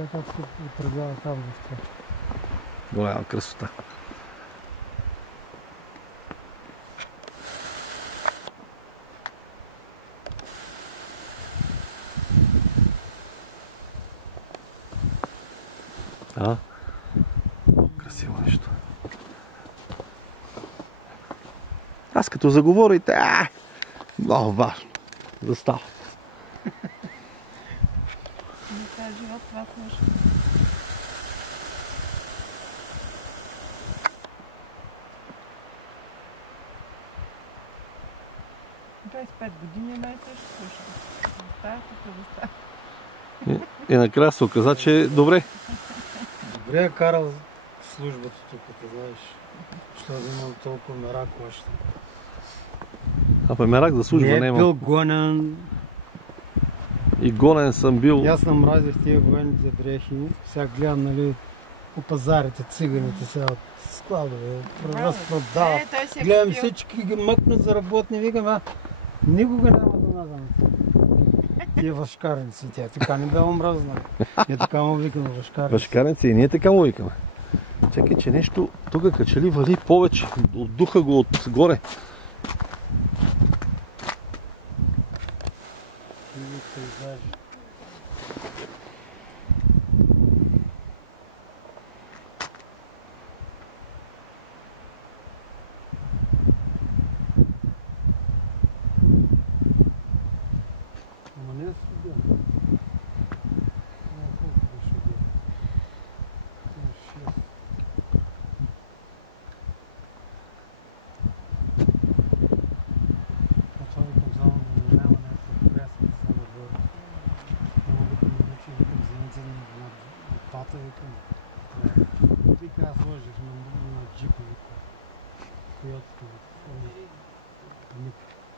гледа как се отразява таблицата. Голяма красота. Красиво нещо. Аз като заговорите, много важно. Застава. Не кажа живот, това слуша. 25 години най-също слушам. Застава, като застава. И накрая се оказа, че е добре. Добре е карал службата тук, знаеш. Що имам толкова мерак още. Абе, мерак за служба не няма. бил гонен. И гонен съм бил. Аз намразих тия военните дрехи. Сега гледам, нали, по пазарите, циганите сега от складове, разпродават. Гледам всички ги мъкнат за работни, викам, никога няма да надам. Тия въшкарници, тя така не бе омразна. И така му викам въшкарници. Въшкарници и ние така му викаме. Чакай, че нещо тук като ли вали повече. Отдуха го отгоре.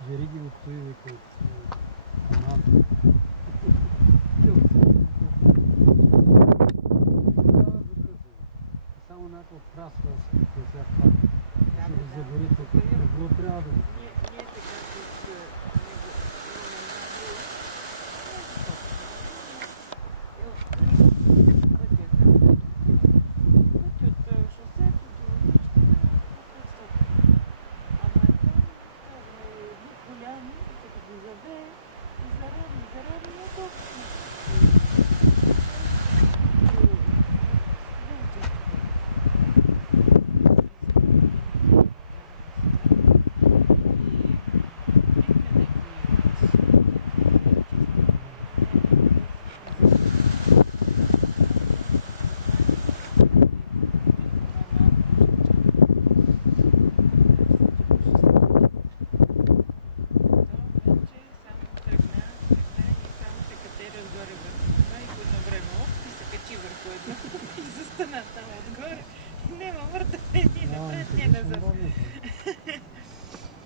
Вериги от той века само някаква праска с сега това. Ще го загори тук. Какво трябва да го...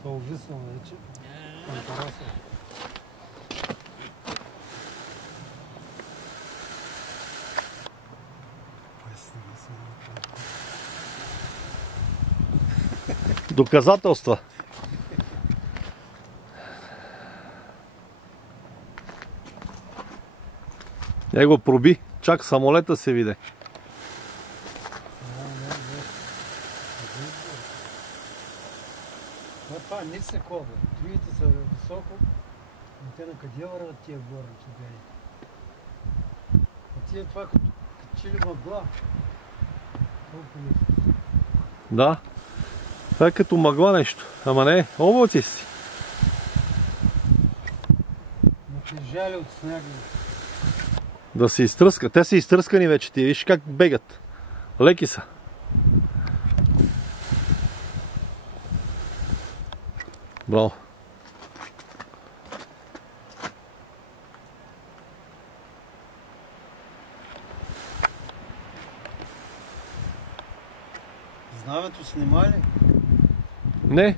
Увисвам вече. Доказателства. Его проби. Чак самолета се виде. Това не се коба. Другите са високо, но те на къде върват тия горници бяги? А тия това като че ли мъгла. Толкова не. Да. Това е като мъгла нещо. Ама не, облаци си. Но те жали от сняга. Да се изтръска. Те са изтръскани вече. Ти виж как бегат. Леки са. Браво. Знамето снима ли? Не.